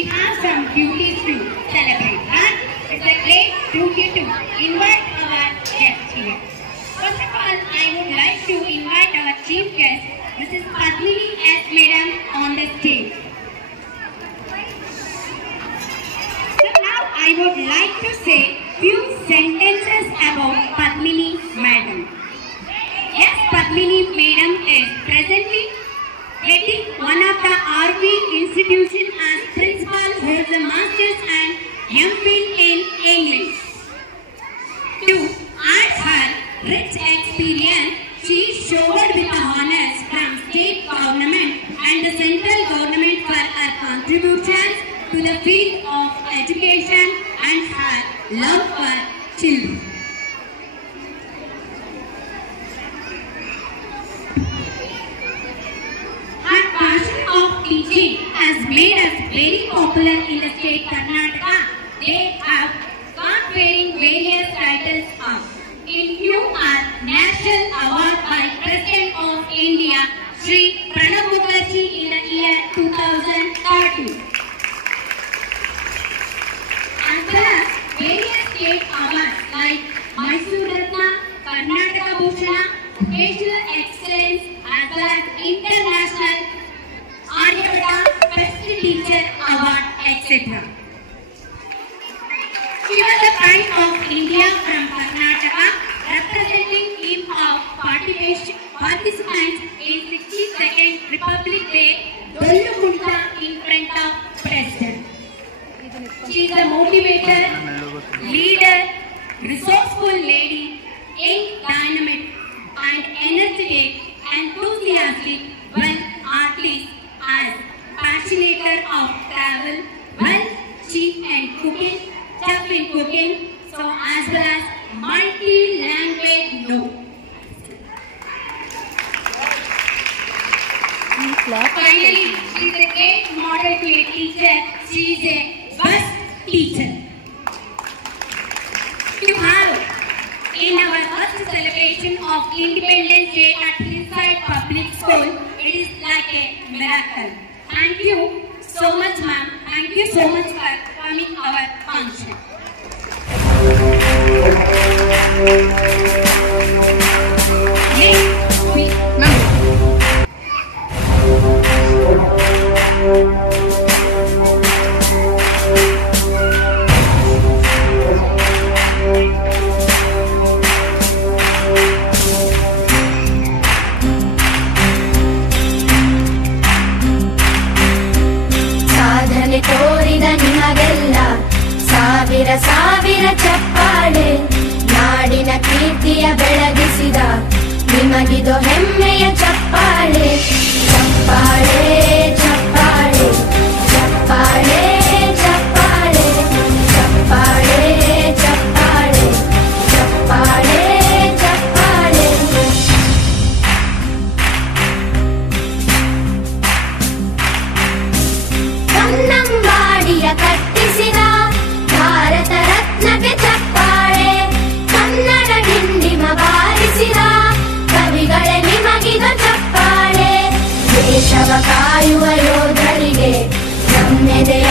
we have some duties to celebrate. And it's a great duty to invite our guests here. First of all, I would like to invite our chief guest, Mrs. Padmini S. Madam, on the stage. So now I would like to say few sentences about Padmini Madam. Yes, Padmini Madam is presently heading one of the RV institution as principal, holds a master's and MPhil in English. To add her rich experience, she is showered with honors from state government and the central government for her contributions to the field of education and her love for children. Her passion of teaching has made us very popular in the state Karnataka. They have got wearing various titles of. In few are National Award by President of India, Shri Pranab Mukherjee in the year 2013. As well as various state awards like Mysore Ratna, Karnataka Bhushan, Educational Excellence, as well as International Aryabhata Best Teacher Award, etc. She was the Pride of India from Karnataka, representing team of participants in 62nd Republic Day, Dollugunta in front of President. She is a motivator, leader, resourceful lady, young, dynamic, and energetic, enthusiastic, artist, as passionate of travel, cheap and cooking, tough in cooking, so as well as multi-language Finally, she is a great model to a teacher. She is a bus teacher. To have in our first celebration of Independence Day at Hillside Public School, it is like a miracle. Thank you so much, ma'am. Thank you so much for coming our function. ಸಾವಿರ ಚಪ್ಪಾಳೆ ನಾಡಿನ ಕೀರ್ತಿಯ ಬೆಳಗಿಸಿದ ನಿಮಗಿದು ಹೆಮ್ಮೆಯ ಚಪ್ಪಾಳೆ ಚಪ್ಪಾಳೆ ಚಪ್ಪಾಳೆ ಚಪ್ಪಾಳೆ ಚಪ್ಪಾಳೆ ಚಪ್ಪಾಳೆ ಚಪ್ಪಾಳೆ ಚಪ್ಪಾಳೆ ಚಪ್ಪಾಳೆ ಕನ್ನಂಬಾಡಿಯ ಕಟ್ಟಿಸಿದ ಭಾರತ ರತ್ನಕ್ಕೆ ಚಪ್ಪಾಳೆ ಕನ್ನಡ ಡಿಂಡಿಮ ಬಾರಿಸಿದ ಕವಿಗಳೇ ನಿಮಗಿದ ಚಪ್ಪಾಳೆ ದೇಶವ ಕಾಯುವ ಯೋಧರಿಗೆ ನಮ್ಮೆದೆಯ